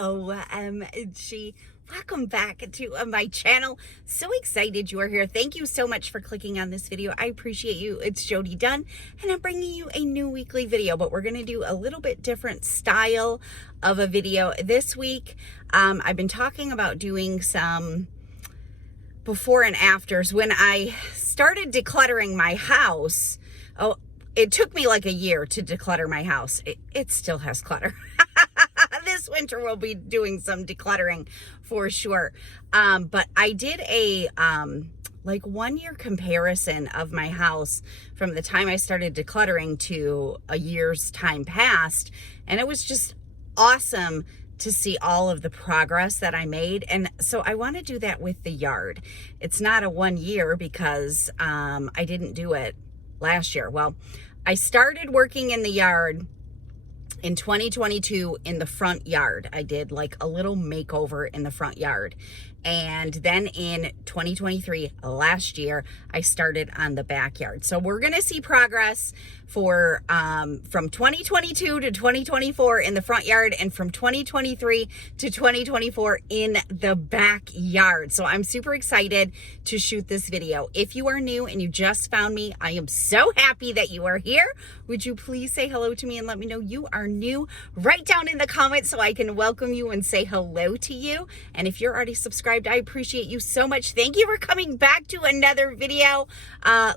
OMG. Welcome back to my channel. So excited you are here. Thank you so much for clicking on this video. I appreciate you. It's Jody Dunn, and I'm bringing you a new weekly video, but we're going to do a little bit different style of a video this week. I've been talking about doing some before and afters. When I started decluttering my house, it took me like a year to declutter my house. It still has clutter. This winter we'll be doing some decluttering for sure. But I did a like 1 year comparison of my house from the time I started decluttering to a year's time past. And it was just awesome to see all of the progress that I made. And so I want to do that with the yard. It's not a 1 year because I didn't do it last year. Well, I started working in the yard in 2022 in the front yard. I did like a little makeover in the front yard. And then in 2023, last year, I started on the backyard. So we're going to see progress for from 2022 to 2024 in the front yard, and from 2023 to 2024 in the backyard. So I'm super excited to shoot this video. If you are new and you just found me, I am so happy that you are here. Would you please say hello to me and let me know you are new? Write down in the comments so I can welcome you and say hello to you. And if you're already subscribed, I appreciate you so much. Thank you for coming back to another video.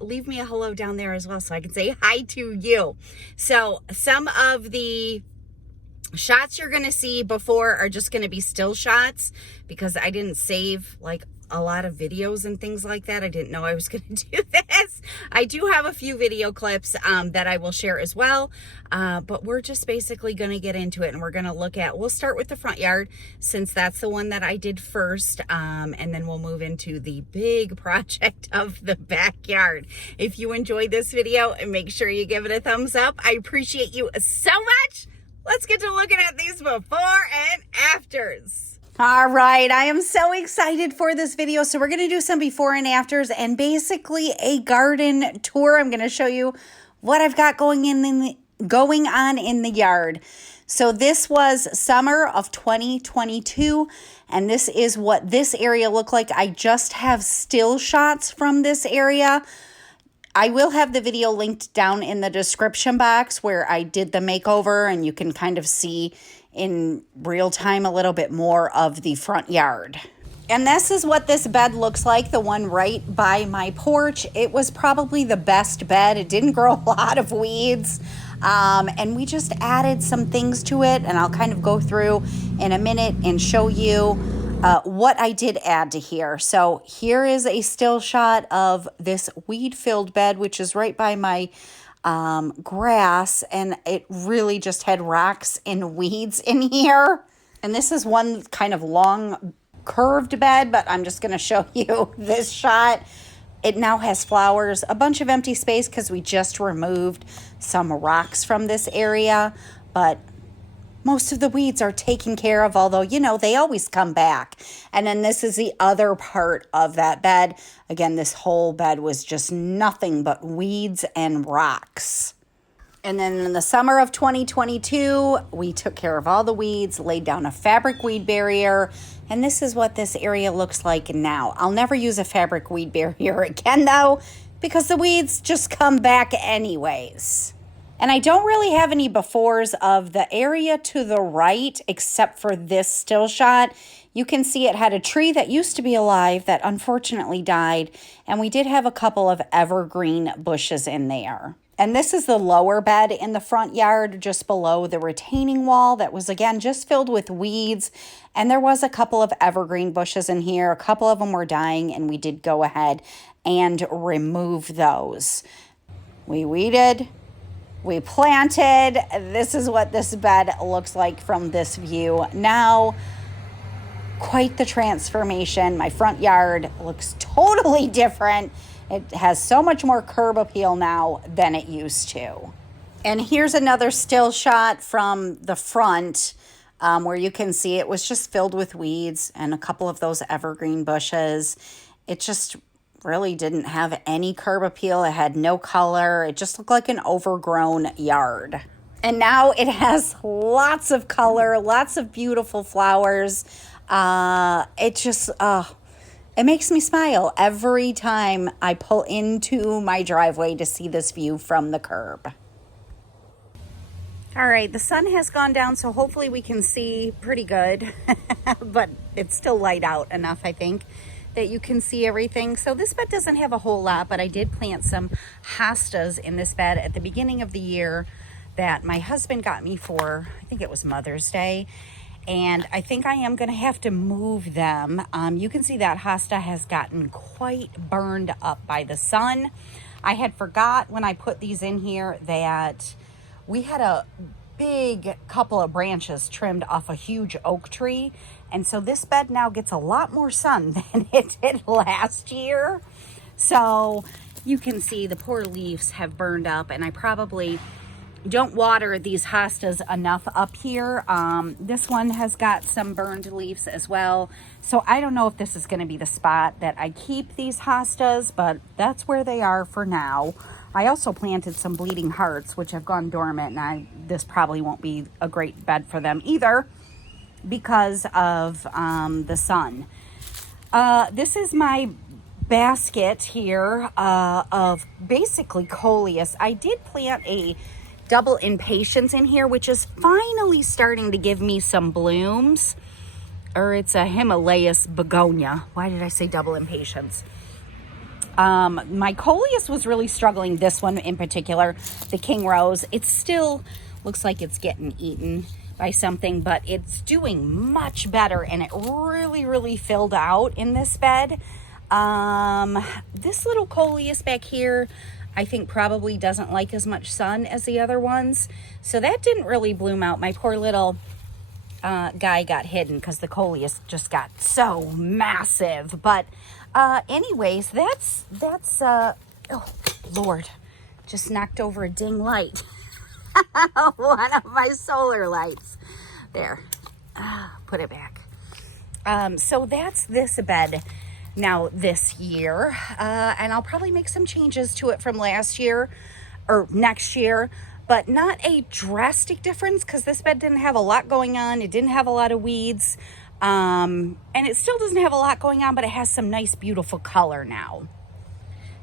Leave me a hello down there as well so I can say hi to you. So some of the shots you're going to see before are just going to be still shots because I didn't save like a lot of videos and things like that. I didn't know I was going to do this. I do have a few video clips that I will share as well, but we're just basically going to get into it, and we're going to look at, we'll start with the front yard since that's the one that I did first, and then we'll move into the big project of the backyard. If you enjoyed this video, make sure you give it a thumbs up. I appreciate you so much. Let's get to looking at these before and afters. All right, I am so excited for this video. So we're going to do some before and afters and basically a garden tour. I'm going to show you what I've got going on in the yard. So this was summer of 2022, and this is what this area looked like. I just have still shots from this area. I will have the video linked down in the description box where I did the makeover, and you can kind of see in real time a little bit more of the front yard. And this is what this bed looks like, the one right by my porch. It was probably the best bed. It didn't grow a lot of weeds. And we just added some things to it, and I'll kind of go through in a minute and show you what I did add to here. So here is a still shot of this weed-filled bed, which is right by my grass, and it really just had rocks and weeds in here. And this is one kind of long curved bed, but I'm just going to show you this shot. It now has flowers, a bunch of empty space because we just removed some rocks from this area, but most of the weeds are taken care of, although, you know, they always come back. And then this is the other part of that bed. Again, this whole bed was just nothing but weeds and rocks. And then in the summer of 2022, we took care of all the weeds, laid down a fabric weed barrier, and this is what this area looks like now. I'll never use a fabric weed barrier again, though, because the weeds just come back anyways. And I don't really have any befores of the area to the right, except for this still shot. You can see it had a tree that used to be alive that unfortunately died. And we did have a couple of evergreen bushes in there. And this is the lower bed in the front yard, just below the retaining wall that was, again, just filled with weeds. And there was a couple of evergreen bushes in here. A couple of them were dying, and we did go ahead and remove those. We weeded. We planted. This is what this bed looks like from this view. Now, quite the transformation. My front yard looks totally different. It has so much more curb appeal now than it used to. And here's another still shot from the front where you can see it was just filled with weeds and a couple of those evergreen bushes. It just really didn't have any curb appeal. It had no color. It just looked like an overgrown yard. And now it has lots of color, lots of beautiful flowers. It just, it makes me smile every time I pull into my driveway to see this view from the curb. All right, the sun has gone down, so hopefully we can see pretty good, but it's still light out enough, I think, that you can see everything. So this bed doesn't have a whole lot, but I did plant some hostas in this bed at the beginning of the year that my husband got me for, I think it was Mother's Day. And I think I am going to have to move them. You can see that hosta has gotten quite burned up by the sun. I had forgot when I put these in here that we had a big couple of branches trimmed off a huge oak tree. And so this bed now gets a lot more sun than it did last year. So you can see the poor leaves have burned up, and I probably don't water these hostas enough up here. This one has got some burned leaves as well. So I don't know if this is going to be the spot that I keep these hostas, but that's where they are for now. I also planted some bleeding hearts, which have gone dormant, and this probably won't be a great bed for them either because of the sun. This is my basket here of basically coleus. I did plant a double impatiens in here, which is finally starting to give me some blooms. Or it's a Himalayas begonia. Why did I say double impatiens? My coleus was really struggling, this one in particular, the king rose. It still looks like it's getting eaten by something, but it's doing much better, and it really filled out in this bed. This little coleus back here, I think probably doesn't like as much sun as the other ones. So that didn't really bloom out. My poor little guy got hidden because the coleus just got so massive. But anyways, that's oh Lord, just knocked over a ding light. One of my solar lights. There, put it back. So that's this bed now this year, and I'll probably make some changes to it from last year or next year, but not a drastic difference because this bed didn't have a lot going on. It didn't have a lot of weeds, and it still doesn't have a lot going on, but it has some nice beautiful color now.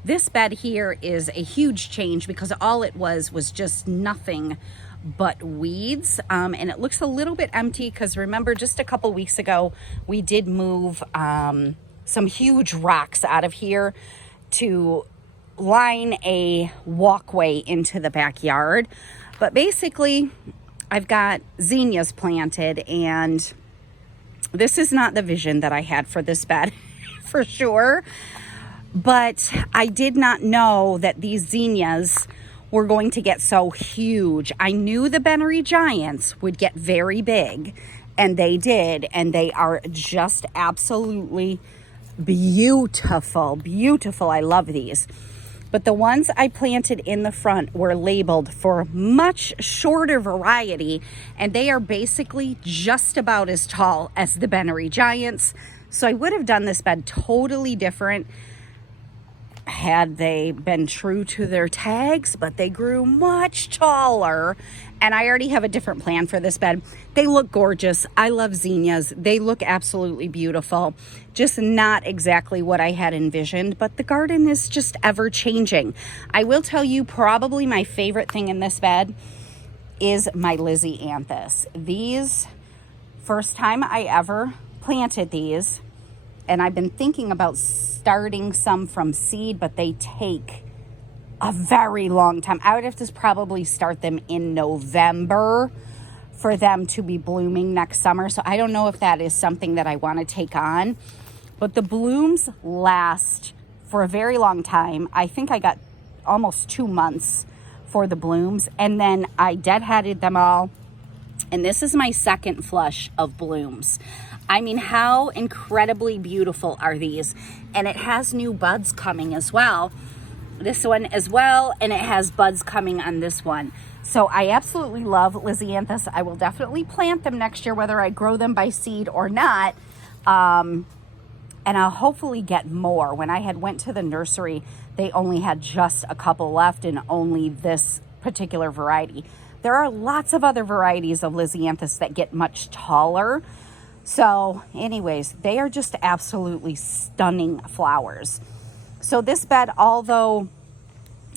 This bed here is a huge change because all it was just nothing but weeds, and it looks a little bit empty because remember just a couple weeks ago we did move some huge rocks out of here to line a walkway into the backyard. But basically I've got zinnias planted, and this is not the vision that I had for this bed for sure. But I did not know that these zinnias were going to get so huge. I knew the Benary Giants would get very big, and they did, and they are just absolutely beautiful. I love these. But the ones I planted in the front were labeled for much shorter variety, and they are basically just about as tall as the Benary Giants. So I would have done this bed totally different had they been true to their tags, but they grew much taller, and I already have a different plan for this bed. They look gorgeous. I love zinnias. They look absolutely beautiful. Just not exactly what I had envisioned, but the garden is just ever changing. I will tell you, probably my favorite thing in this bed is my Lizzie-anthus. These, first time I ever planted these, and I've been thinking about starting some from seed, but they take a very long time. I would have to probably start them in November for them to be blooming next summer. So I don't know if that is something that I want to take on, but the blooms last for a very long time. I think I got almost 2 months for the blooms, and then I deadheaded them all. And this is my second flush of blooms. I mean, how incredibly beautiful are these? And it has new buds coming as well. This one as well, and it has buds coming on this one. So I absolutely love Lizzie-anthus. I will definitely plant them next year, whether I grow them by seed or not. And I'll hopefully get more. When I had went to the nursery, they only had just a couple left and only this particular variety. There are lots of other varieties of Lisianthus that get much taller. So anyways, they are just absolutely stunning flowers. So this bed, although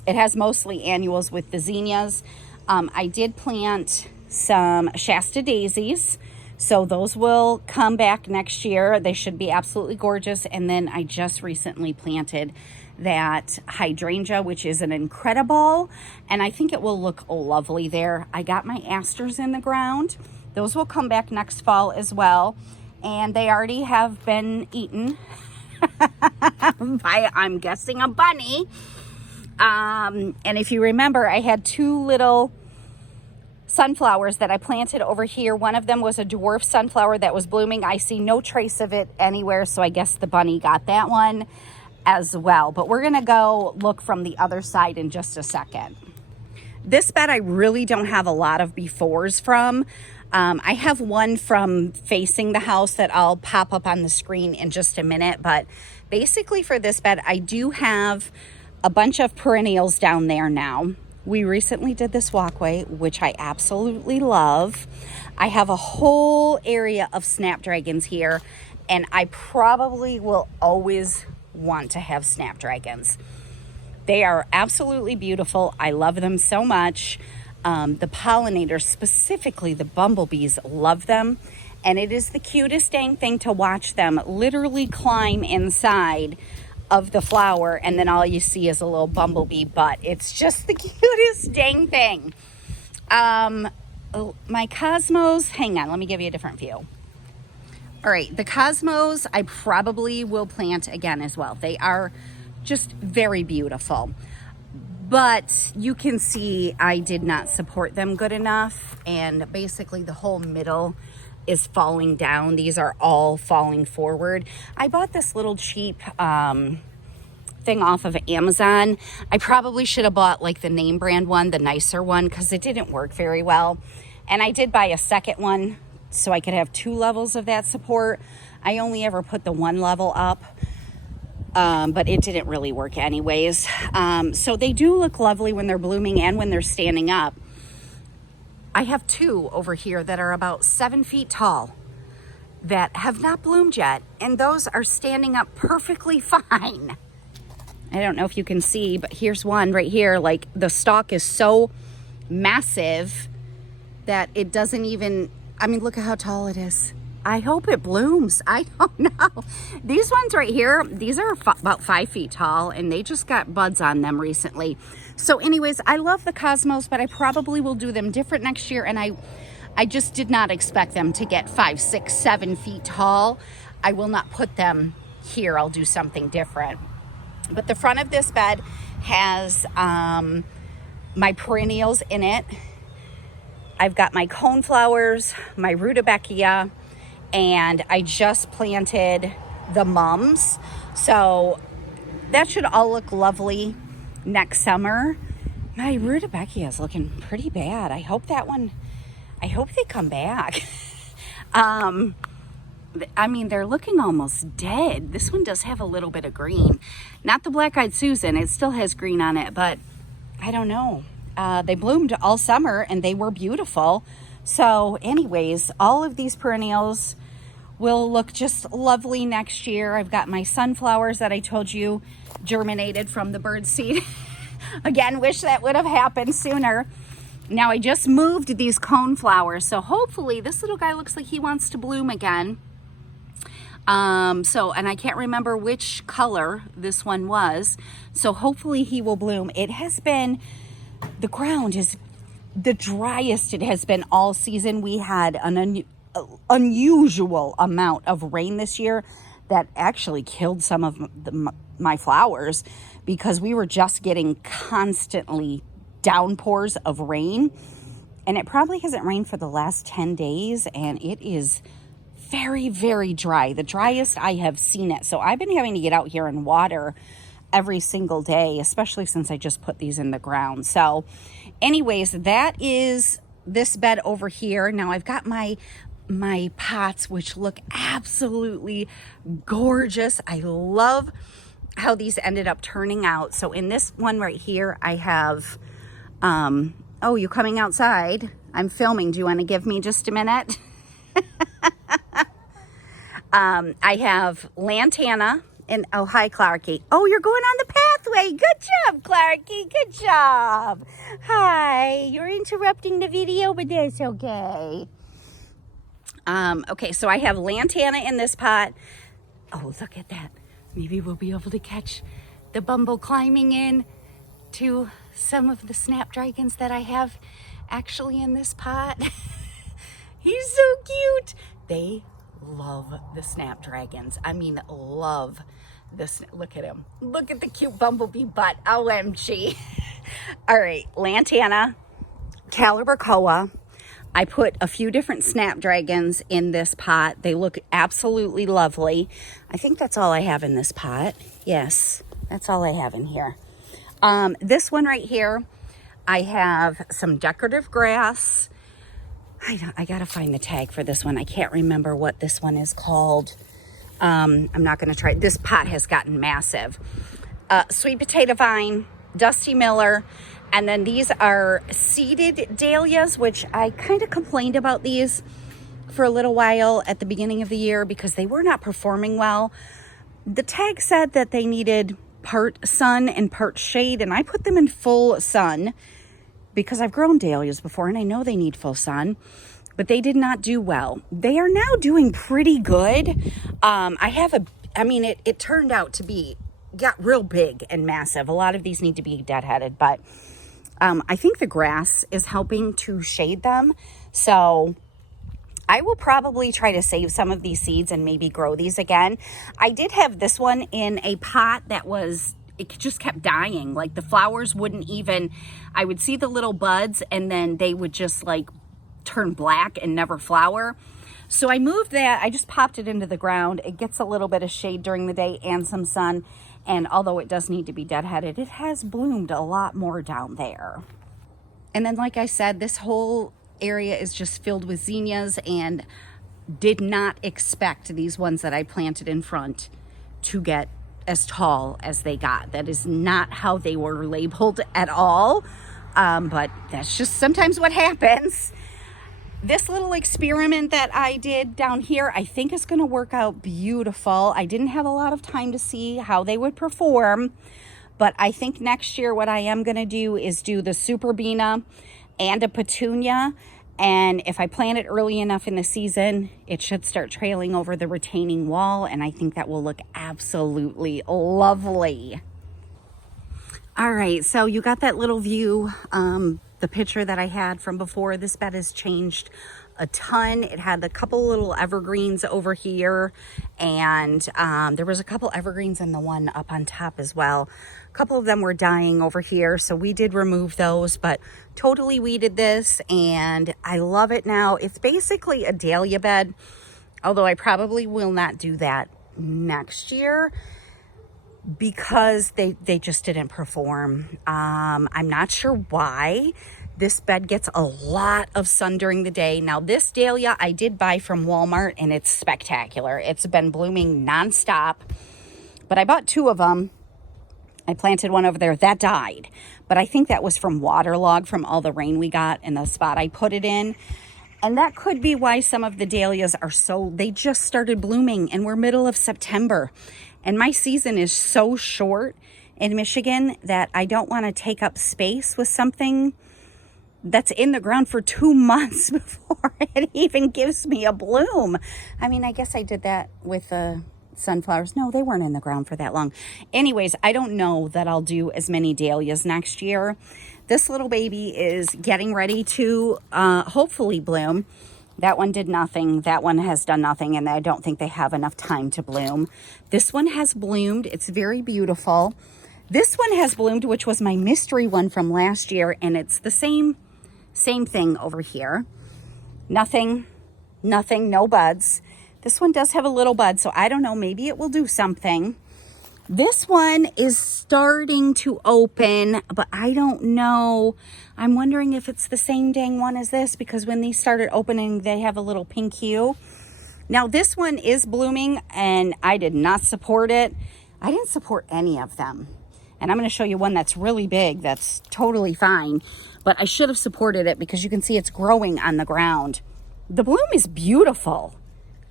it has mostly annuals with the zinnias, I did plant some Shasta daisies. So those will come back next year. They should be absolutely gorgeous. And then I just recently planted that hydrangea, which is an incredible, and I think it will look lovely there. I got my asters in the ground. Those will come back next fall as well. And they already have been eaten by, I'm guessing, a bunny. And if you remember, I had 2 little sunflowers that I planted over here. One of them was a dwarf sunflower that was blooming. I see no trace of it anywhere, so I guess the bunny got that one as well. But we're gonna go look from the other side in just a second. This bed I really don't have a lot of befores from. I have one from facing the house that I'll pop up on the screen in just a minute, but basically for this bed, I do have a bunch of perennials down there now. We recently did this walkway, which I absolutely love. I have a whole area of snapdragons here, and I probably will always want to have snapdragons. They are absolutely beautiful. I love them so much. The pollinators, specifically the bumblebees, love them. And it is the cutest dang thing to watch them literally climb inside of the flower, and then all you see is a little bumblebee butt. It's just the cutest dang thing. My cosmos, hang on, let me give you a different view. All right, the cosmos I probably will plant again as well. They are just very beautiful. But you can see I did not support them good enough, and basically the whole middle is falling down. These are all falling forward. I bought this little cheap thing off of Amazon. I probably should have bought like the name brand one, the nicer one, because it didn't work very well. And I did buy a second one so I could have 2 levels of that support. I only ever put the 1 level up. But it didn't really work anyways. So they do look lovely when they're blooming and when they're standing up. I have 2 over here that are about 7 feet tall that have not bloomed yet, and those are standing up perfectly fine. I don't know if you can see, but here's one right here. Like, the stalk is so massive that it doesn't even, I mean, look at how tall it is. I hope it blooms. I don't know. These ones right here, these are about 5 feet tall, and they just got buds on them recently. So anyways, I love the cosmos, but I probably will do them different next year. And I just did not expect them to get 5, 6, 7 feet tall. I will not put them here. I'll do something different. But the front of this bed has my perennials in it. I've got my coneflowers, my rudbeckia, and I just planted the mums. So that should all look lovely next summer. My rudbeckia is looking pretty bad. I hope they come back. I mean, they're looking almost dead. This one does have a little bit of green. Not the black-eyed Susan. It still has green on it, but I don't know. They bloomed all summer and they were beautiful. So anyways, all of these perennials will look just lovely next year. I've got my sunflowers that I told you germinated from the bird seed. Again, wish that would have happened sooner. Now I just moved these coneflowers, so hopefully this little guy looks like he wants to bloom again. And I can't remember which color this one was, so hopefully he will bloom. It has been, the ground is the driest it has been all season. We had an unusual amount of rain this year that actually killed some of my flowers, because we were just getting constantly downpours of rain, and it probably hasn't rained for the last 10 days, and it is very, very dry, the driest I have seen it. So I've been having to get out here and water every single day, especially since I just put these in the ground. So anyways, that is this bed over here. Now I've got my pots, which look absolutely gorgeous. I love how these ended up turning out. So in this one right here, I have a Oh, you coming outside? I'm filming. Do you want to give me just a minute? I have lantana and, oh, hi, Clarky. Oh, you're going on the pathway. Good job, Clarky. Good job. Hi. You're interrupting the video, but that's okay. Okay, so I have lantana in this pot. Oh, look at that. Maybe we'll be able to catch the bumble climbing in to some of the snapdragons that I have actually in this pot. He's so cute. They love the snapdragons. I mean, love this. Look at him. Look at the cute bumblebee butt. OMG. All right, lantana, calibrachoa. I put a few different snapdragons in this pot. They look absolutely lovely. I think that's all I have in this pot. Yes, that's all I have in here. This one right here, I have some decorative grass. I gotta find the tag for this one. I can't remember what this one is called. I'm not gonna try. This pot has gotten massive. Sweet potato vine, Dusty Miller, and then these are seeded dahlias, which I kind of complained about these for a little while at the beginning of the year because they were not performing well. The tag said that they needed part sun and part shade, and I put them in full sun because I've grown dahlias before and I know they need full sun, but they did not do well. They are now doing pretty good. It turned out to be, got real big and massive. A lot of these need to be deadheaded, but I think the grass is helping to shade them. So I will probably try to save some of these seeds and maybe grow these again. I did have this one in a pot that was, it just kept dying. Like the flowers wouldn't even, I would see the little buds and then they would just like turn black and never flower. So I moved that. I just popped it into the ground. It gets a little bit of shade during the day and some sun. And although it does need to be deadheaded, it has bloomed a lot more down there. And then, like I said, this whole area is just filled with zinnias, and did not expect these ones that I planted in front to get as tall as they got. That is not how they were labeled at all. But that's just sometimes what happens. This little experiment that I did down here, I think is going to work out beautiful. I didn't have a lot of time to see how they would perform, but I think next year what I am going to do is do the Superbina and a petunia. And if I plant it early enough in the season, it should start trailing over the retaining wall. And I think that will look absolutely lovely. All right, so you got that little view. The picture that I had from before. This bed has changed a ton. It had a couple little evergreens over here, and there was a couple evergreens in the one up on top as well. A couple of them were dying over here, so we did remove those, but totally weeded this, and I love it now. It's basically a dahlia bed, although I probably will not do that next year because they just didn't perform. I'm not sure why. This bed gets a lot of sun during the day. Now this dahlia I did buy from Walmart, and it's spectacular. It's been blooming nonstop, but I bought two of them. I planted one over there that died, but I think that was from waterlog from all the rain we got in the spot I put it in. And that could be why some of the dahlias are they just started blooming, and we're middle of September. And my season is so short in Michigan that I don't want to take up space with something that's in the ground for 2 months before it even gives me a bloom. I mean, I guess I did that with the sunflowers. No, they weren't in the ground for that long. Anyways, I don't know that I'll do as many dahlias next year. This little baby is getting ready to hopefully bloom. That one did nothing. That one has done nothing, and I don't think they have enough time to bloom. This one has bloomed. It's very beautiful. This one has bloomed, which was my mystery one from last year, and it's the same thing over here. Nothing, no buds. This one does have a little bud, so I don't know. Maybe it will do something. This one is starting to open, but I don't know. I'm wondering if it's the same dang one as this, because when these started opening, they have a little pink hue. Now, this one is blooming, and I did not support it. I didn't support any of them. And I'm going to show you one that's really big, that's totally fine. but I should have supported it because you can see it's growing on the ground. The bloom is beautiful.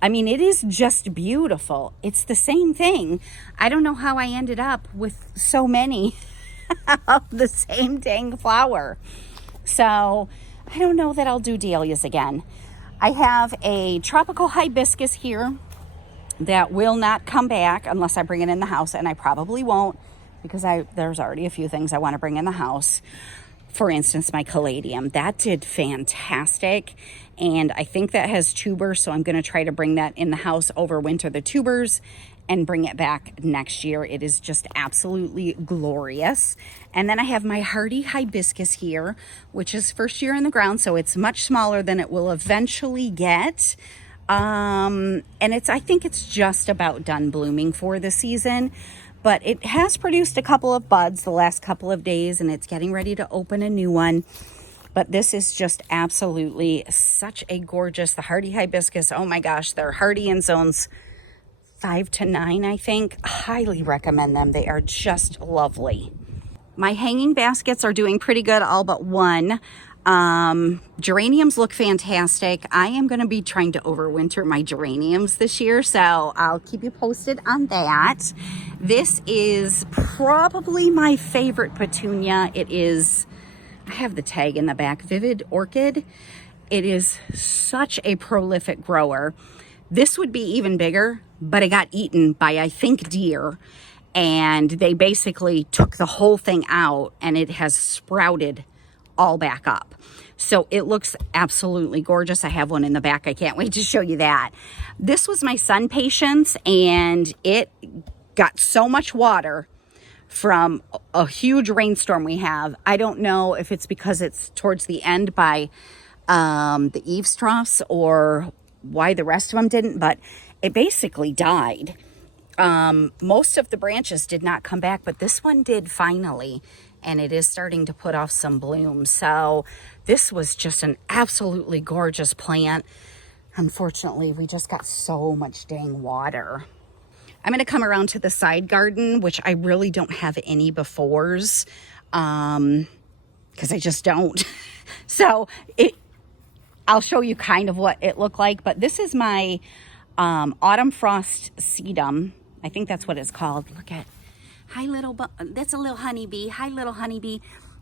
I mean, it is just beautiful. It's the same thing. I don't know how I ended up with so many of the same dang flower. So I don't know that I'll do dahlias again. I have a tropical hibiscus here that will not come back unless I bring it in the house, and I probably won't because there's already a few things I want to bring in the house. For instance, my caladium, that did fantastic, and I think that has tubers, so I'm going to try to bring that in the house over winter, the tubers, and bring it back next year. It is just absolutely glorious. And then I have my hardy hibiscus here, which is first year in the ground, so it's much smaller than it will eventually get. And I think it's just about done blooming for the season, but it has produced a couple of buds the last couple of days, and it's getting ready to open a new one. But this is just absolutely such a gorgeous, the hardy hibiscus. Oh my gosh, they're hardy in zones 5 to 9, I think. Highly recommend them. They are just lovely. My hanging baskets are doing pretty good, all but one. Geraniums look fantastic. I am going to be trying to overwinter my geraniums this year, so I'll keep you posted on that. This is probably my favorite petunia. It is, I have the tag in the back, Vivid Orchid. It is such a prolific grower. This would be even bigger, but it got eaten by, I think, deer, and they basically took the whole thing out, and it has sprouted all back up. So it looks absolutely gorgeous. I have one in the back. I can't wait to show you that. This was my sun patience, and it got so much water from a huge rainstorm we have. I don't know if it's because it's towards the end by the eaves troughs or why the rest of them didn't, but it basically died. Most of the branches did not come back, but this one did finally, and it is starting to put off some bloom. So this was just an absolutely gorgeous plant. Unfortunately, we just got so much dang water. I'm going to come around to the side garden, which I really don't have any befores, because I just don't. So I'll show you kind of what it looked like, but this is my autumn frost sedum. I think that's what it's called. Look at, hi little, that's a little honeybee. Hi little honeybee.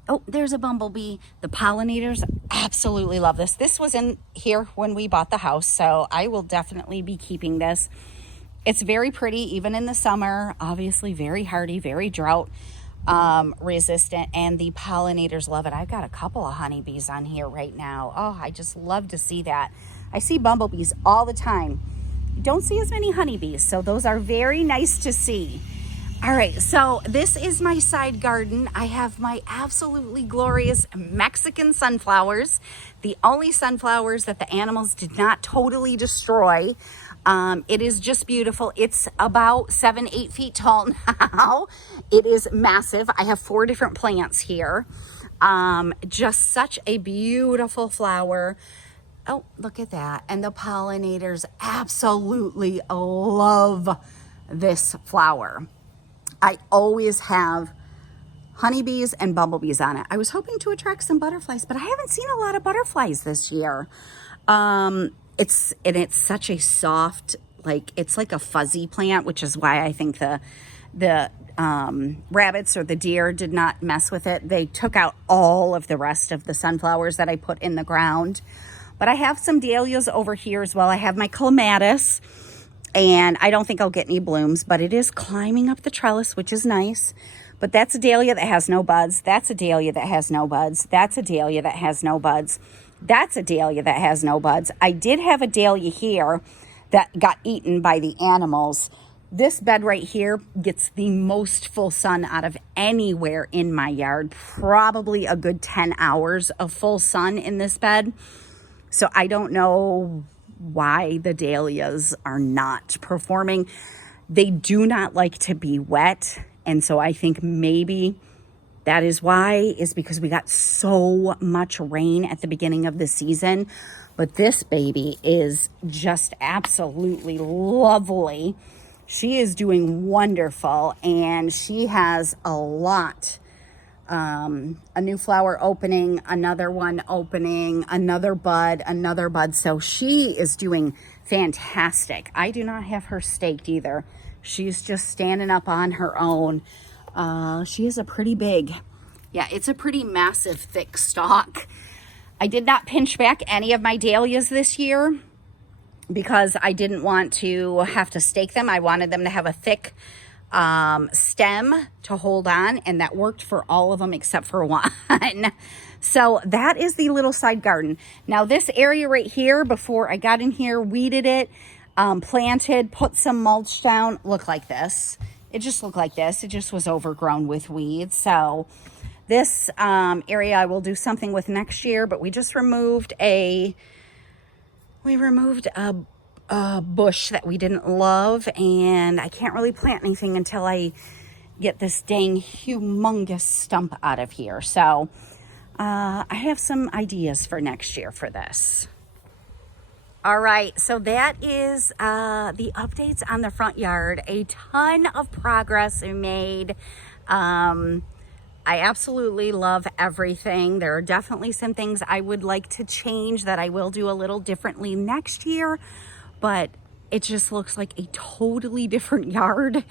Oh, there's a bumblebee. The pollinators absolutely love this. This was in here when we bought the house, so I will definitely be keeping this. It's very pretty, even in the summer. Obviously very hardy, very drought resistant, and the pollinators love it. I've got a couple of honeybees on here right now. Oh, I just love to see that. I see bumblebees all the time. Don't see as many honeybees, so those are very nice to see. All right, so this is my side garden. I have my absolutely glorious Mexican sunflowers, the only sunflowers that the animals did not totally destroy. It is just beautiful. It's about 7-8 feet tall now. It is massive. I have 4 different plants here. Just such a beautiful flower. Oh, look at that. And the pollinators absolutely love this flower. I always have honeybees and bumblebees on it. I was hoping to attract some butterflies, but I haven't seen a lot of butterflies this year. It's such a soft, it's like a fuzzy plant, which is why I think the rabbits or the deer did not mess with it. They took out all of the rest of the sunflowers that I put in the ground. But I have some dahlias over here as well. I have my clematis, and I don't think I'll get any blooms, but it is climbing up the trellis, which is nice. But that's a dahlia that has no buds. That's a dahlia that has no buds. That's a dahlia that has no buds. That's a dahlia that has no buds. I did have a dahlia here that got eaten by the animals. This bed right here gets the most full sun out of anywhere in my yard. Probably a good 10 hours of full sun in this bed. So I don't know why the dahlias are not performing. They do not like to be wet. And so I think maybe that is why, is because we got so much rain at the beginning of the season. But this baby is just absolutely lovely. She is doing wonderful, and she has a lot a new flower opening, another one opening, another bud. So she is doing fantastic. I do not have her staked either. She's just standing up on her own. She is a pretty big, yeah, it's a pretty massive, thick stalk. I did not pinch back any of my dahlias this year because I didn't want to have to stake them. I wanted them to have a thick stem to hold on, and that worked for all of them except for one. So that is the little side garden. Now this area right here, before I got in here, weeded it, planted, put some mulch down, looked like this. It just looked like this. It just was overgrown with weeds. So this area I will do something with next year, but we just removed a bush that we didn't love, and I can't really plant anything until I get this dang humongous stump out of here. So I have some ideas for next year for this. All right, so that is the updates on the front yard. A ton of progress made. I absolutely love everything. There are definitely some things I would like to change that I will do a little differently next year, but it just looks like a totally different yard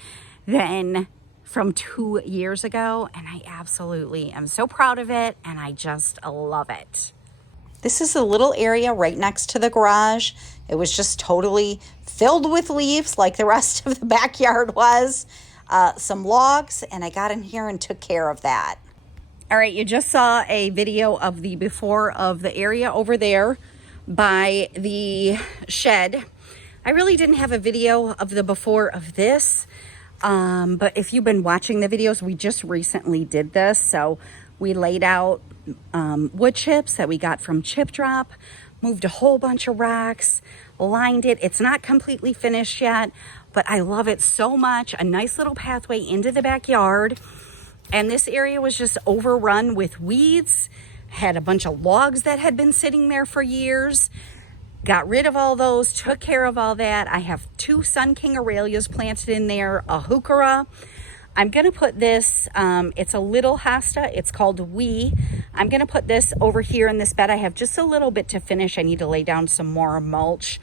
than from 2 years ago, and I absolutely am so proud of it, and I just love it. This is a little area right next to the garage. It was just totally filled with leaves like the rest of the backyard was. Some logs, and I got in here and took care of that. All right, you just saw a video of the before of the area over there by the shed. I really didn't have a video of the before of this, but if you've been watching the videos, we just recently did this. So we laid out wood chips that we got from Chip Drop, moved a whole bunch of rocks, lined it. It's not completely finished yet, but I love it so much. A nice little pathway into the backyard. And this area was just overrun with weeds, had a bunch of logs that had been sitting there for years. Got rid of all those, took care of all that. I have 2 Sun King Aralias planted in there, a heuchera. I'm gonna put this, it's a little hosta, it's called Wee. I'm gonna put this over here in this bed. I have just a little bit to finish. I need to lay down some more mulch.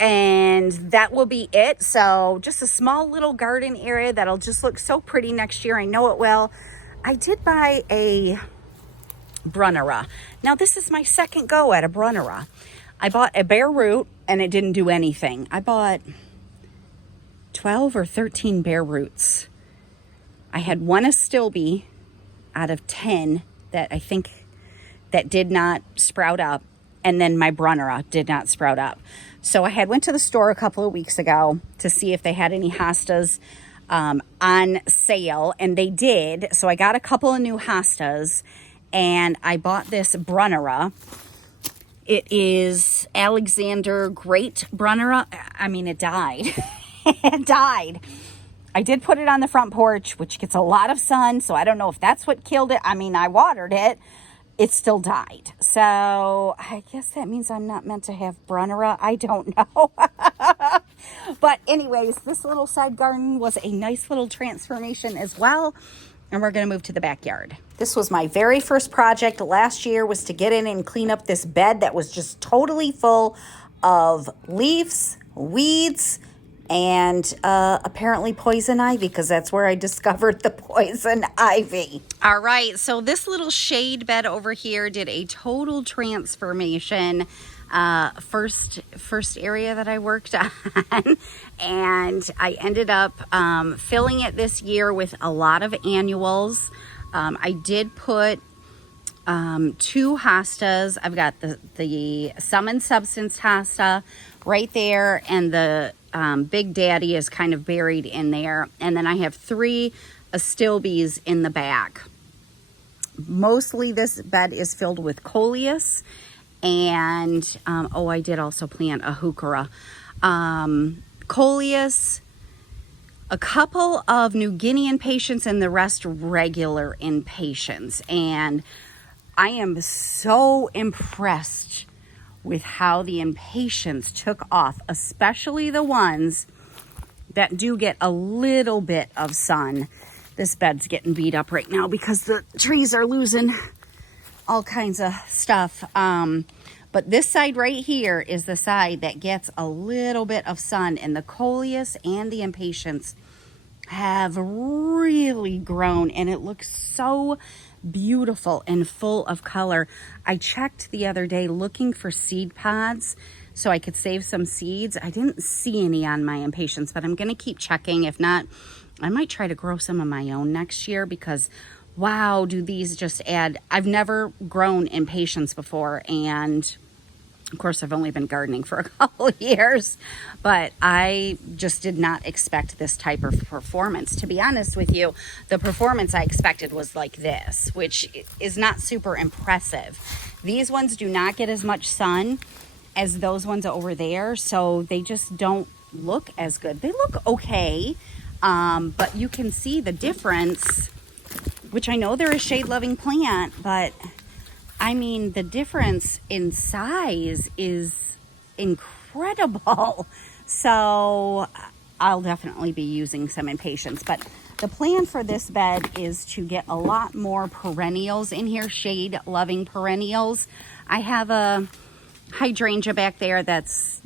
And that will be it. So just a small little garden area that'll just look so pretty next year. I know it will. I did buy a Brunnera. Now this is my second go at a Brunnera. I bought a bare root and it didn't do anything. I bought 12 or 13 bare roots. I had one Astilbe out of 10 that I think that did not sprout up, and then my Brunnera did not sprout up. So I had went to the store a couple of weeks ago to see if they had any hostas on sale, and they did. So I got a couple of new hostas, and I bought this Brunnera. It is Alexander Great Brunnera. I mean, it died. It died. I did put it on the front porch, which gets a lot of sun, so I don't know if that's what killed it. I mean, I watered it. It still died. So I guess that means I'm not meant to have Brunnera. I don't know. But anyways, this little side garden was a nice little transformation as well. And we're going to move to the backyard. This was my very first project last year, was to get in and clean up this bed that was just totally full of leaves, weeds, and apparently poison ivy, because that's where I discovered the poison ivy. All right, so this little shade bed over here did a total transformation. First area that I worked on, and I ended up filling it this year with a lot of annuals. I did put 2 hostas. I've got the Sum and Substance hosta right there, and the Big Daddy is kind of buried in there. And then I have 3 Astilbes in the back. Mostly this bed is filled with coleus, and I did also plant a heuchera. Coleus, a couple of New Guinea impatiens, and the rest regular impatiens. And I am so impressed with how the impatiens took off, especially the ones that do get a little bit of sun. This bed's getting beat up right now because the trees are losing all kinds of stuff. But this side right here is the side that gets a little bit of sun, and the coleus and the impatiens have really grown, and it looks so beautiful and full of color. I checked the other day looking for seed pods so I could save some seeds. I didn't see any on my impatiens, but I'm going to keep checking. If not, I might try to grow some of my own next year, because wow, do these just add. I've never grown impatiens before, and of course I've only been gardening for a couple of years, but I just did not expect this type of performance. To be honest with you, the performance I expected was like this, which is not super impressive. These ones do not get as much sun as those ones over there, so they just don't look as good. They look okay, but you can see the difference, which I know they're a shade-loving plant, but I mean, the difference in size is incredible. So I'll definitely be using some impatiens. But the plan for this bed is to get a lot more perennials in here, shade-loving perennials. I have a hydrangea back there that's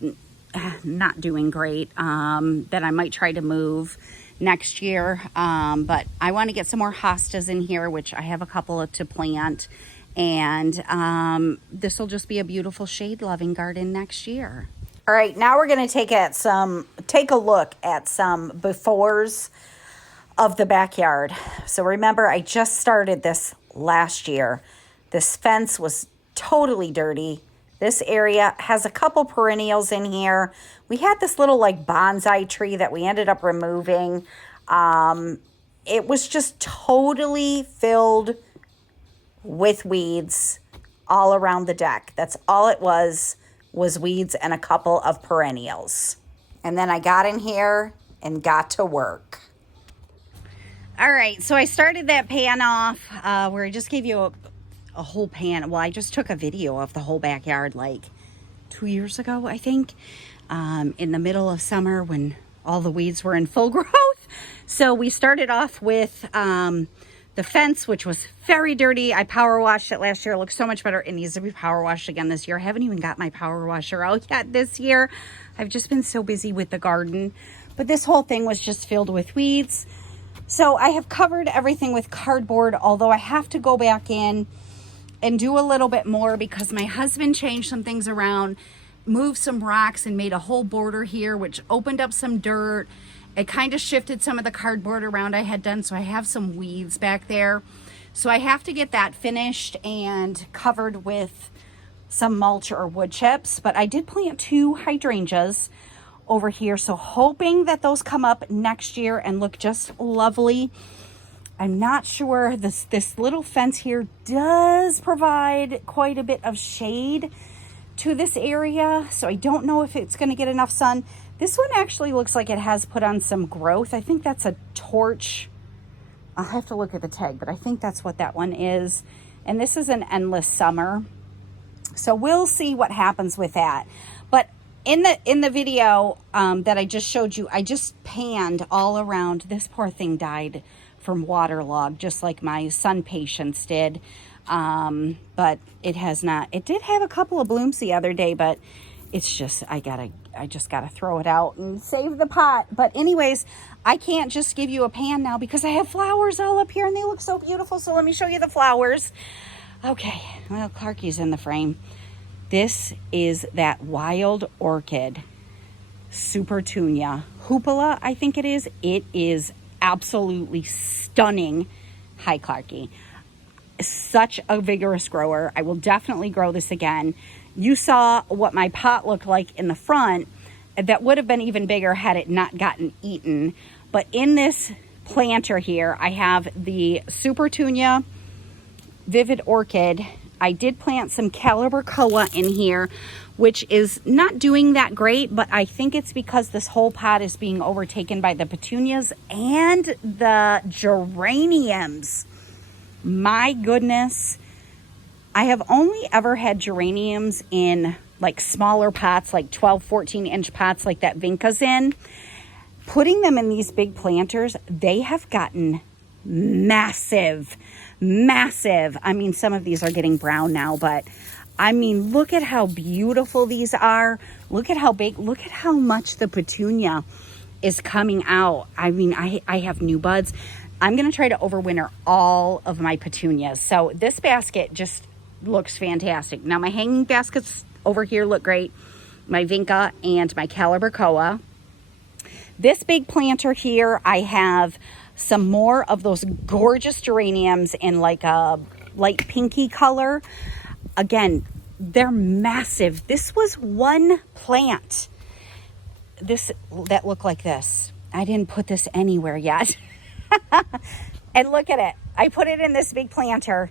not doing great, that I might try to move next year. But I want to get some more hostas in here, which I have a couple to plant. And this will just be a beautiful shade-loving garden next year. All right, now we're going to take a look at some befores of the backyard. So remember, I just started this last year. This fence was totally dirty. This area has a couple perennials in here. We had this little like bonsai tree that we ended up removing. It was just totally filled with weeds all around the deck. That's all it was weeds and a couple of perennials. And then I got in here and got to work. All right, so I started that pan off where I just gave you a whole pan. Well, I just took a video of the whole backyard like 2 years ago, I think, in the middle of summer when all the weeds were in full growth. So we started off with the fence, which was very dirty. I power washed it last year. It looks so much better. It needs to be power washed again this year. I haven't even got my power washer out yet this year. I've just been so busy with the garden. But this whole thing was just filled with weeds. So I have covered everything with cardboard, although I have to go back in and do a little bit more because my husband changed some things around, moved some rocks and made a whole border here, which opened up some dirt. It kind of shifted some of the cardboard around I had done, so I have some weeds back there. So I have to get that finished and covered with some mulch or wood chips. But I did plant 2 hydrangeas over here, so hoping that those come up next year and look just lovely. I'm not sure. This little fence here does provide quite a bit of shade to this area, so I don't know if it's going to get enough sun. This one actually looks like it has put on some growth. I think that's a torch. I'll have to look at the tag, but I think that's what that one is. And this is an endless summer. So we'll see what happens with that. But in the video that I just showed you, I just panned all around. This poor thing died from waterlog, just like my sun patients did. But it has not. It did have a couple of blooms the other day, but it's just, I just gotta throw it out and save the pot. But anyways, I can't just give you a pan now because I have flowers all up here and they look so beautiful. So let me show you the flowers. Okay, well, Clarky's in the frame. This is that wild orchid, Supertunia Hoopala, I think it is. It is absolutely stunning. Hi, Clarky. Such a vigorous grower. I will definitely grow this again. You saw what my pot looked like in the front. That would have been even bigger had it not gotten eaten. But in this planter here, I have the Supertunia Vivid Orchid. I did plant some Calibrachoa in here, which is not doing that great, but I think it's because this whole pot is being overtaken by the petunias and the geraniums. My goodness. I have only ever had geraniums in like smaller pots, like 12, 14-inch pots like that Vinca's in. Putting them in these big planters, they have gotten massive, massive. I mean, some of these are getting brown now, but I mean, look at how beautiful these are. Look at how big, look at how much the petunia is coming out. I mean, I have new buds. I'm going to try to overwinter all of my petunias. So this basket just looks fantastic. Now my hanging baskets over here look great. My Vinca and my Calibracoa. This big planter here, I have some more of those gorgeous geraniums in like a light pinky color. Again, they're massive. This was one plant. That looked like this. I didn't put this anywhere yet. And look at it. I put it in this big planter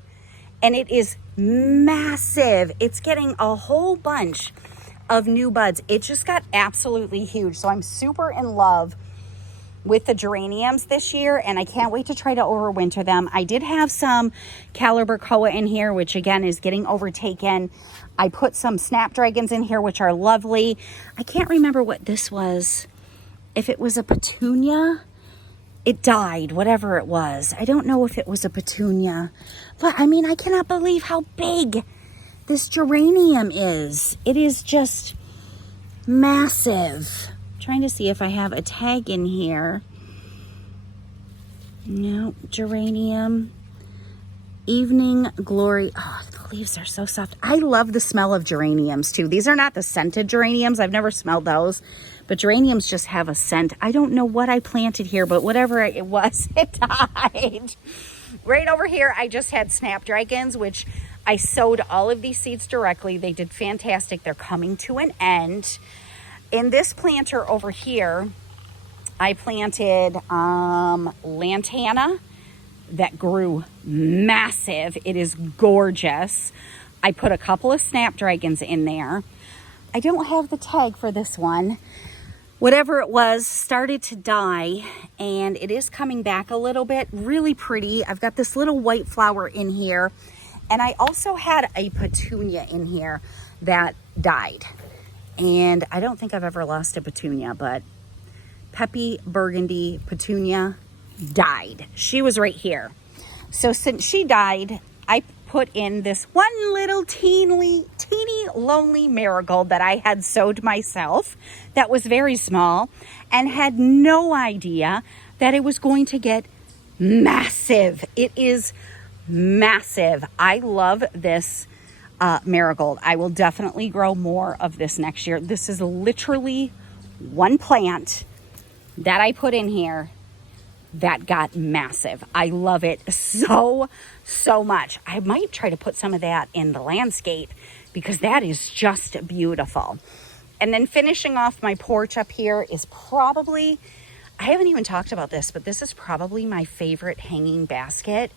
and it is massive. It's getting a whole bunch of new buds. It just got absolutely huge. So I'm super in love with the geraniums this year, and I can't wait to try to overwinter them. I did have some Calibracoa in here, which again is getting overtaken. I put some snapdragons in here, which are lovely. I can't remember what this was. If it was a petunia, it died, whatever it was. I don't know if it was a petunia, but I mean, I cannot believe how big this geranium is. It is just massive. Trying to see if I have a tag in here. No, geranium, evening glory. Oh, the leaves are so soft. I love the smell of geraniums too. These are not the scented geraniums. I've never smelled those, but geraniums just have a scent. I don't know what I planted here, but whatever it was, it died. Right over here, I just had snapdragons, which I sowed all of these seeds directly. They did fantastic. They're coming to an end. In this planter over here, I planted lantana that grew massive. It is gorgeous. I put a couple of snapdragons in there. I don't have the tag for this one. Whatever it was started to die, and it is coming back a little bit. Really pretty. I've got this little white flower in here, and I also had a petunia in here that died. And I don't think I've ever lost a petunia, but Peppy Burgundy petunia died. She was right here. So since she died, I put in this one little teeny lonely marigold that I had sowed myself that was very small and had no idea that it was going to get massive. It is massive. I love this marigold. I will definitely grow more of this next year. This is literally one plant that I put in here that got massive. I love it so much. I might try to put some of that in the landscape because that is just beautiful. And then finishing off my porch up here is probably, I haven't even talked about this, but this is probably my favorite hanging basket.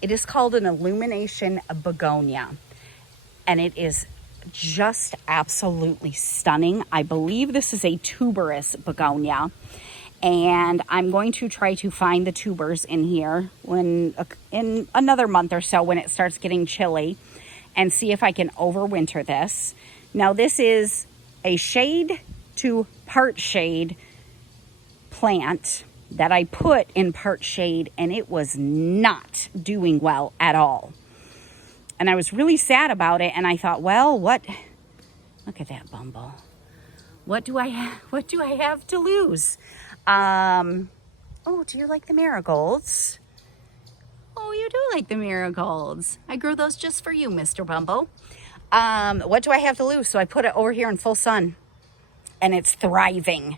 It is called an illumination begonia. And it is just absolutely stunning. I believe this is a tuberous begonia. And I'm going to try to find the tubers in here in another month or so when it starts getting chilly and see if I can overwinter this. Now this is a shade to part shade plant that I put in part shade, and it was not doing well at all. And I was really sad about it, and I thought, well, look at that bumble. What do I have to lose? Oh, do you like the marigolds? Oh, you do like the marigolds. I grew those just for you, Mr. Bumble. What do I have to lose? So I put it over here in full sun, and it's thriving.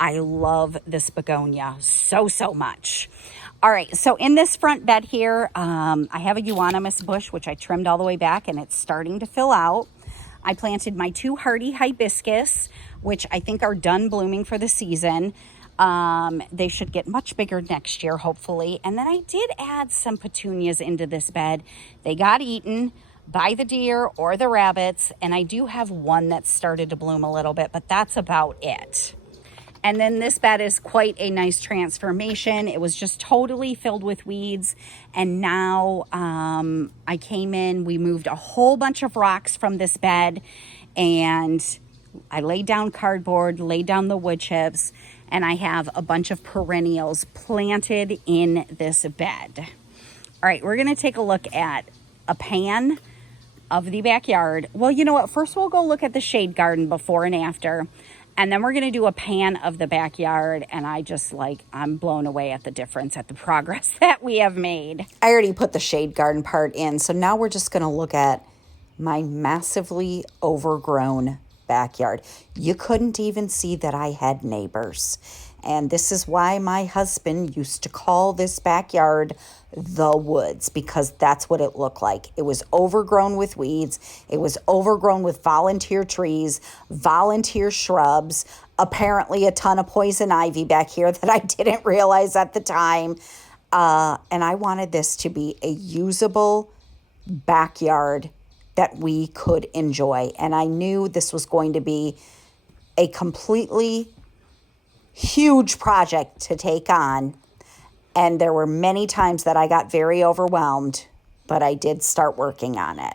I love this begonia so much. All right, so in this front bed here, I have a euonymus bush, which I trimmed all the way back, and it's starting to fill out. I planted my 2 hardy hibiscus, which I think are done blooming for the season. They should get much bigger next year, hopefully. And then I did add some petunias into this bed. They got eaten by the deer or the rabbits, and I do have one that started to bloom a little bit, but that's about it. And then this bed is quite a nice transformation. It was just totally filled with weeds. And now I came in, we moved a whole bunch of rocks from this bed, and I laid down cardboard, laid down the wood chips, and I have a bunch of perennials planted in this bed. All right, we're gonna take a look at a pan of the backyard. Well, you know what? First we'll go look at the shade garden before and after. And then we're going to do a pan of the backyard. And I'm blown away at the difference, at the progress that we have made. I already put the shade garden part in. So now we're just going to look at my massively overgrown backyard. You couldn't even see that I had neighbors. And this is why my husband used to call this backyard the woods, because that's what it looked like. It was overgrown with weeds. It was overgrown with volunteer trees, volunteer shrubs, apparently a ton of poison ivy back here that I didn't realize at the time. And I wanted this to be a usable backyard that we could enjoy. And I knew this was going to be a completely huge project to take on. And there were many times that I got very overwhelmed, but I did start working on it.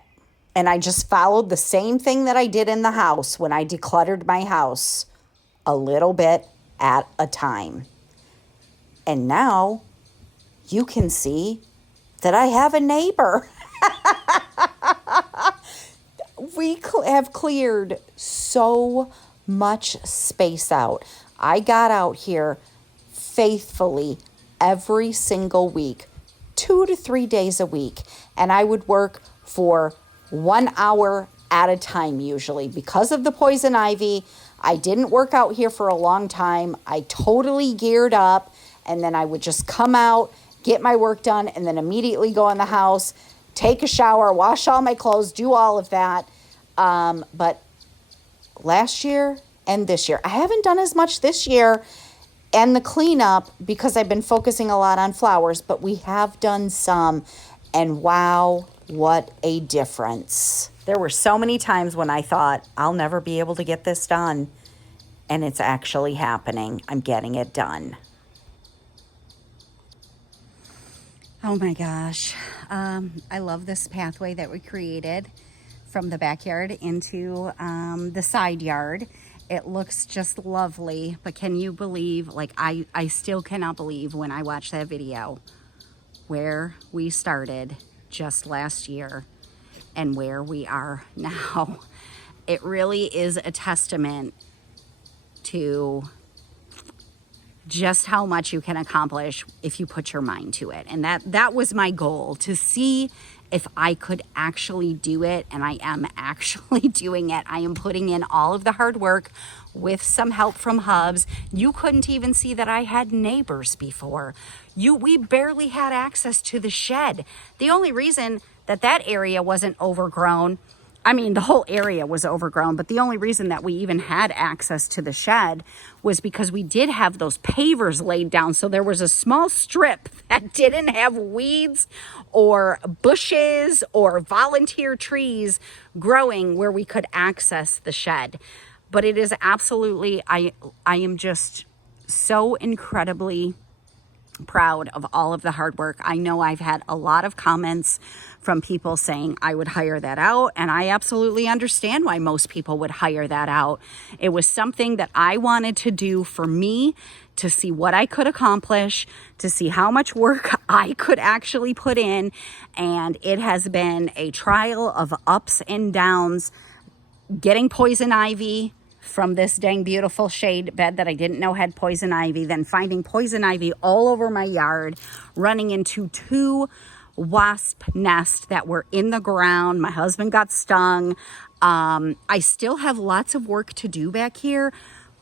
And I just followed the same thing that I did in the house when I decluttered my house, a little bit at a time. And now you can see that I have a neighbor. We have cleared so much space out. I got out here faithfully every single week, 2 to 3 days a week. And I would work for 1 hour at a time usually. Because of the poison ivy, I didn't work out here for a long time. I totally geared up, and then I would just come out, get my work done, and then immediately go in the house, take a shower, wash all my clothes, do all of that. But last year and this year, I haven't done as much this year and the cleanup because I've been focusing a lot on flowers, but we have done some, and wow, what a difference. There were so many times when I thought I'll never be able to get this done, and it's actually happening. I'm getting it done. Oh my gosh. I love this pathway that we created from the backyard into the side yard. It looks just lovely, but can you believe, I still cannot believe when I watched that video where we started just last year and where we are now. It really is a testament to just how much you can accomplish if you put your mind to it. And that was my goal, to see if I could actually do it, and I am actually doing it. I am putting in all of the hard work with some help from Hubs. You couldn't even see that I had neighbors before. We barely had access to the shed. The only reason that area wasn't overgrown, I mean, the whole area was overgrown, but the only reason that we even had access to the shed was because we did have those pavers laid down. So there was a small strip that didn't have weeds or bushes or volunteer trees growing where we could access the shed. But it is absolutely, I am just so incredibly proud of all of the hard work. I know I've had a lot of comments from people saying I would hire that out, and I absolutely understand why most people would hire that out. It was something that I wanted to do for me, to see what I could accomplish, to see how much work I could actually put in, and it has been a trial of ups and downs, getting poison ivy from this dang beautiful shade bed that I didn't know had poison ivy, then finding poison ivy all over my yard, running into 2 wasp nests that were in the ground. My husband got stung. I still have lots of work to do back here,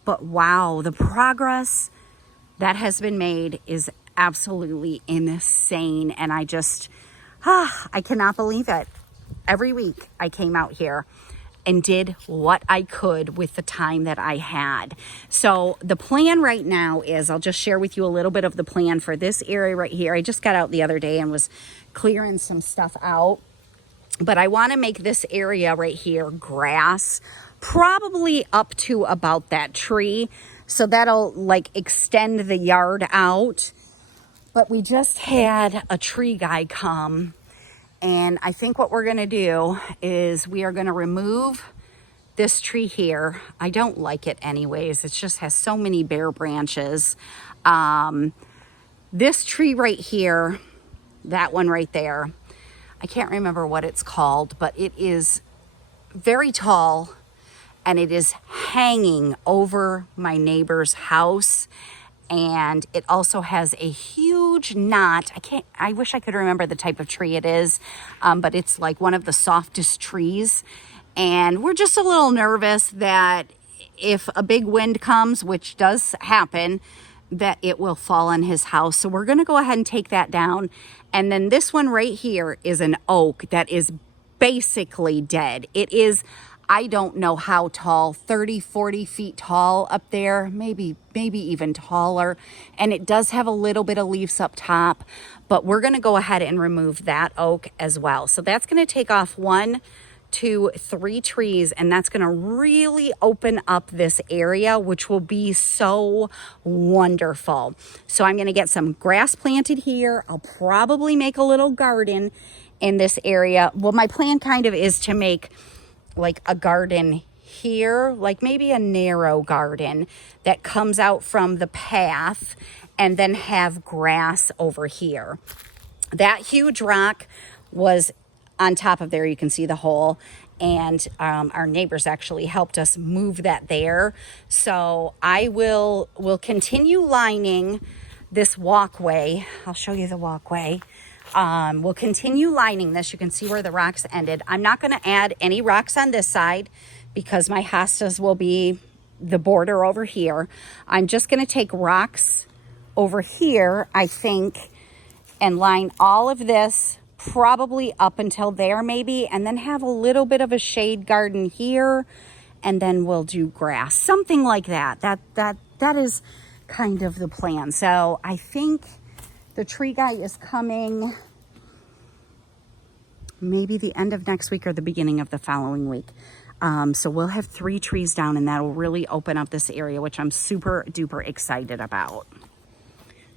but wow, the progress that has been made is absolutely insane. And I just, I cannot believe it. Every week I came out here and did what I could with the time that I had. So the plan right now is, I'll just share with you a little bit of the plan for this area right here. I just got out the other day and was clearing some stuff out, but I want to make this area right here grass, probably up to about that tree. So that'll extend the yard out. But we just had a tree guy come, and I think what we're going to do is we are going to remove this tree here, I don't like it anyways. It just has so many bare branches. This tree right here, that one right there, I can't remember what it's called, but it is very tall and it is hanging over my neighbor's house. And it also has a huge knot. I wish I could remember the type of tree it is, but it's like one of the softest trees. And we're just a little nervous that if a big wind comes, which does happen, that it will fall on his house. So we're going to go ahead and take that down. And then this one right here is an oak that is basically dead. It is, I don't know how tall, 30, 40 feet tall up there, maybe even taller. And it does have a little bit of leaves up top, but we're going to go ahead and remove that oak as well. So that's going to take off 1, 2, 3 trees, and that's going to really open up this area, which will be so wonderful. So I'm going to get some grass planted here. I'll probably make a little garden in this area. Well, my plan kind of is to make like a garden here, like maybe a narrow garden that comes out from the path, and then have grass over here. That huge rock was on top of there. You can see the hole, and our neighbors actually helped us move that there. So I will continue lining this walkway. I'll show you the walkway. We'll continue lining this. You can see where the rocks ended. I'm not going to add any rocks on this side because my hostas will be the border over here. I'm just going to take rocks over here, I think, and line all of this probably up until there maybe, and then have a little bit of a shade garden here, and then we'll do grass, something like that. That is kind of the plan. So I think the tree guy is coming maybe the end of next week or the beginning of the following week. So we'll have 3 trees down, and that'll really open up this area, which I'm super duper excited about.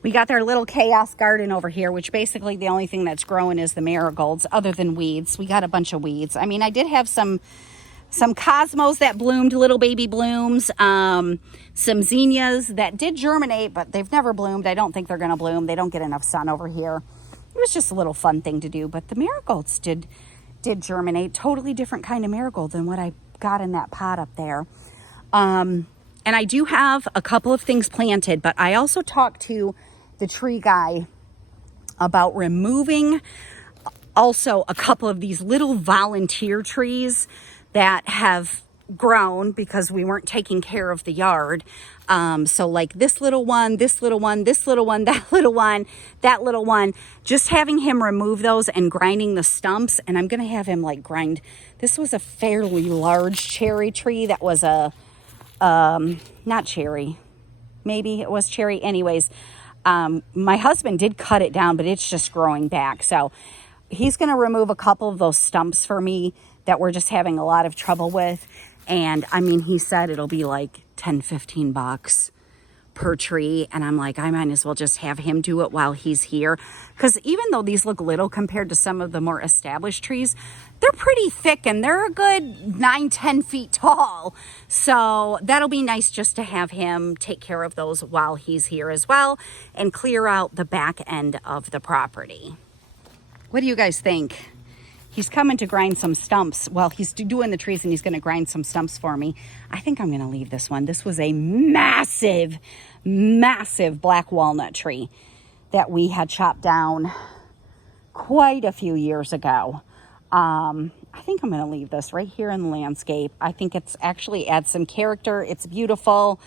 We got their little chaos garden over here, which basically the only thing that's growing is the marigolds, other than weeds. We got a bunch of weeds. I mean, I did have some cosmos that bloomed, little baby blooms, some zinnias that did germinate, but they've never bloomed. I don't think they're going to bloom. They don't get enough sun over here. It was just a little fun thing to do, but the marigolds did germinate. Totally different kind of marigold than what I got in that pot up there. And I do have a couple of things planted, but I also talked to the tree guy about removing also a couple of these little volunteer trees that have grown because we weren't taking care of the yard. So like this little one, this little one, this little one, that little one, that little one, just having him remove those and grinding the stumps. And I'm going to have him like grind. This was a fairly large cherry tree that was not cherry. Maybe it was cherry. Anyways, my husband did cut it down, but it's just growing back. So he's going to remove a couple of those stumps for me that we're just having a lot of trouble with. And I mean, he said it'll be like 10, 15 bucks per tree. And I'm like, I might as well just have him do it while he's here. Because even though these look little compared to some of the more established trees, they're pretty thick and they're a good 9, 10 feet tall. So that'll be nice just to have him take care of those while he's here as well and clear out the back end of the property. What do you guys think? He's coming to grind some stumps. Well, he's doing the trees and he's going to grind some stumps for me. I think I'm going to leave this one. This was a massive, massive black walnut tree that we had chopped down quite a few years ago. I think I'm going to leave this right here in the landscape. I think it's actually adds some character. It's beautiful.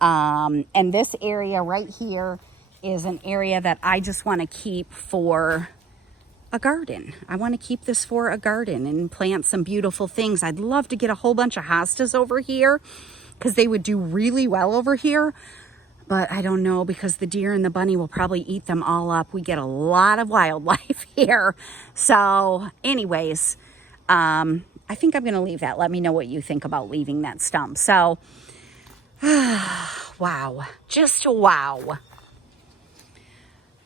And this area right here is an area that I just want to keep for a garden. I want to keep this for a garden and plant some beautiful things. I'd love to get a whole bunch of hostas over here because they would do really well over here. But I don't know, because the deer and the bunny will probably eat them all up. We get a lot of wildlife here. So anyways, I think I'm going to leave that. Let me know what you think about leaving that stump. So, wow. Just wow.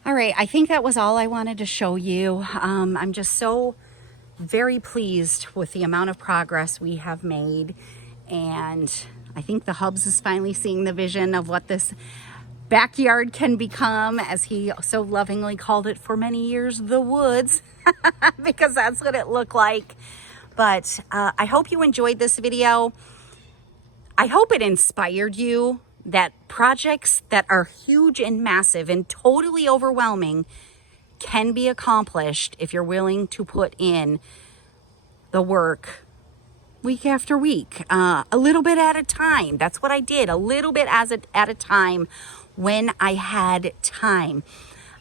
All right, I think that was all I wanted to show you. I'm just so very pleased with the amount of progress we have made And I think the Hubs is finally seeing the vision of what this backyard can become, as he so lovingly called it for many years, the woods, because that's what it looked like. But I hope you enjoyed this video. I hope it inspired you that projects that are huge and massive and totally overwhelming can be accomplished if you're willing to put in the work week after week, a little bit at a time. That's what I did, a little bit at a time when I had time.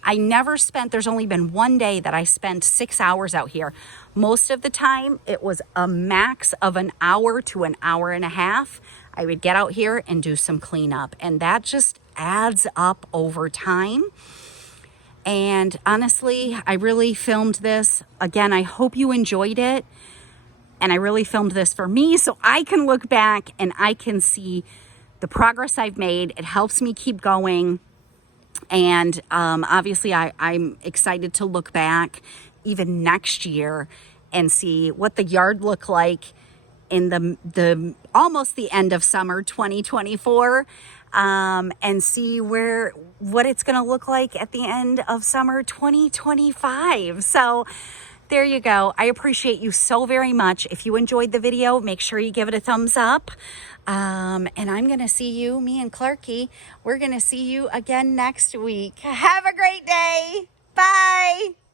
I never spent, there's only been one day that I spent 6 hours out here. Most of the time, it was a max of an hour to an hour and a half. I would get out here and do some cleanup, and that just adds up over time. And honestly, I really filmed this. Again, I hope you enjoyed it. And I really filmed this for me so I can look back and I can see the progress I've made. It helps me keep going. And obviously, I'm excited to look back even next year and see what the yard looked like in the almost the end of summer 2024, and see what it's going to look like at the end of summer 2025. So there you go. I appreciate you so very much. If you enjoyed the video, make sure you give it a thumbs up. And I'm going to see you, me and Clarky, we're going to see you again next week. Have a great day. Bye.